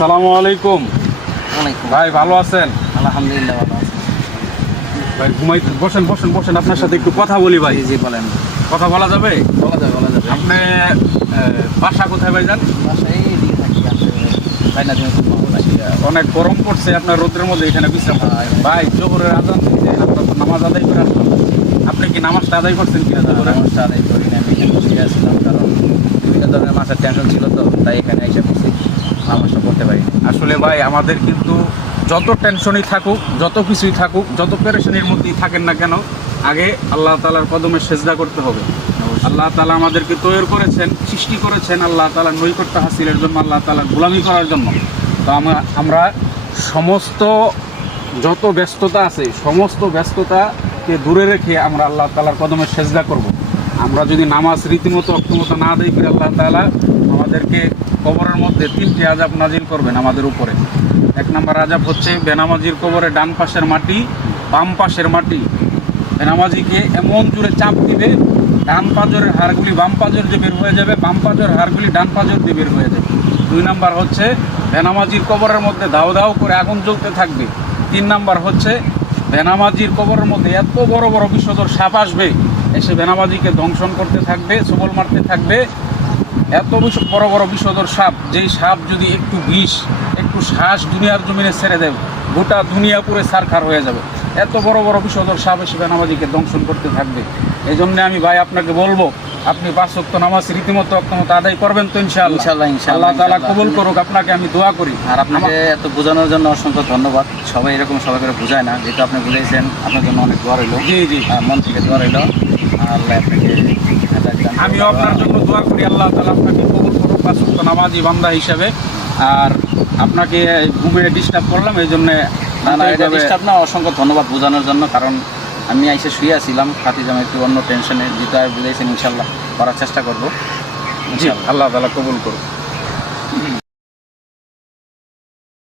আসসালামু আলাইকুম। ভাই ভালো আছেন? আলহামদুলিল্লাহ ভালো আছি। ভাই বসেন বসেন বসেন, আপনার সাথে একটু কথা বলি ভাই। জি বলেন। কথা বলা যাবে? বলা যাবে বলা যাবে। আপনি বাসা কোথায় ভাই যান? বাসায় এদিকে থাকি আসলে চাইনা তুমি খুব ভালো লাগে। অনেক গরম পড়ছে, আপনার রোদের মধ্যে এখানে বিশ্রাম ভাই। জোহরের আজান দিতে আমরা তো নামাজ আদায় করে আসলাম। আপনি কি নামাজটা আদায় করছেন কিনা? নামাজটা আদায় করি না, আমি এখানে বসে আসছিলাম কারণ বিভিন্ন ধরনের মাছের টেনশন ছিল, তো তাই এখানে এসে বসে নামাজটা পড়তে পারি। আসলে ভাই আমাদের কিন্তু যত টেনশনই থাকুক, যত কিছুই থাকুক, যত পেরেশানির মধ্যেই থাকেন না কেন, আগে আল্লাহ তাআলার কদমে সেজদা করতে হবে। আল্লাহ তাআলা আমাদেরকে তৈরি করেছেন, সৃষ্টি করেছেন আল্লাহ তাআলার নৈকট্য হাসিলের জন্য, আল্লাহ তাআলার গোলামি করার জন্য। তো আমরা সমস্ত যত ব্যস্ততা আছে, সমস্ত ব্যস্ততাকে দূরে রেখে আমরা আল্লাহ তাআলার কদমে সেজদা করব। আমরা যদি নামাজ রীতিমতো অক্ষমতা না আদায় করি, আল্লাহ তাআলা আমাদেরকে কবরের মধ্যে 3টি আযাব নাজিল করবেন আমাদের উপরে। 1 নম্বর আযাব হচ্ছে বেনামাজির কবরে ডান পাশের মাটি বাম পাশের মাটি বেনামাজিকে এমন জোরে চাপ দিবে, ডান পাঁজরের হাড়গুলি বাম পাঁজর দিয়ে বের হয়ে যাবে, বাম পাঁজরের হাড়গুলি ডান পাঁজর দিয়ে বের হয়ে যাবে। 2 নম্বর হচ্ছে বেনামাজির কবরের মধ্যে দাউ দাউ করে আগুন জ্বলতে থাকবে। 3 নম্বর হচ্ছে বেনামাজির কবরের মধ্যে এত বড় বড় বিষধর সাপ আসবে, এসে বেনামাজিকে দংশন করতে থাকবে, সবল মারতে থাকবে। এত বড় বড় বিষধর সাপ, যেই সাপ যদি একটু বিষ, একটু শ্বাস দুনিয়ার জমিনে ছেড়ে দেয়, গোটা দুনিয়া পুরে ছারখার হয়ে যাবে। এত বড় বড় বিষধর সাপ এসে বেনামাজিকে দংশন করতে থাকবে। এই জন্য আমি ভাই আপনাকে বলবো, আপনি 5 ওয়াক্ত নামাজ রীতিমতো অক্ষমতা আদায় করবেন তো ইনশাআল্লাহ। আল্লাহ তাআলা কবুল করুক, আপনাকে আমি দোয়া করি। আর আপনাকে এত বোঝানোর জন্য অসংখ্য ধন্যবাদ। সবাই এরকম সবাই করে বোঝায় না, যেহেতু আপনি বুঝাইছেন, আপনার জন্য অনেক দোয়া রইল। জি জি, মন থেকে দোয়া রইল। আল্লাহ আপনাকে আমিও আপনার জন্য দোয়া করি, আল্লাহ তাআলা আপনাকে কবুল করুক 5 ওয়াক্ত নামাজি বান্দা হিসাবে। আর আপনাকে ঘুমে ডিস্টার্ব করলাম, এই জন্য ডিস্টার্ব না, অসংখ্য ধন্যবাদ বোঝানোর জন্য। কারণ আমি এসে শুয়ে আসছিলাম, খাতিজামা একটু অন্য টেনশনে, যেটা বুঝাইছেন ইনশাল্লাহ করার চেষ্টা করবো। জি, আল্লাহ তাআলা কবুল করুক।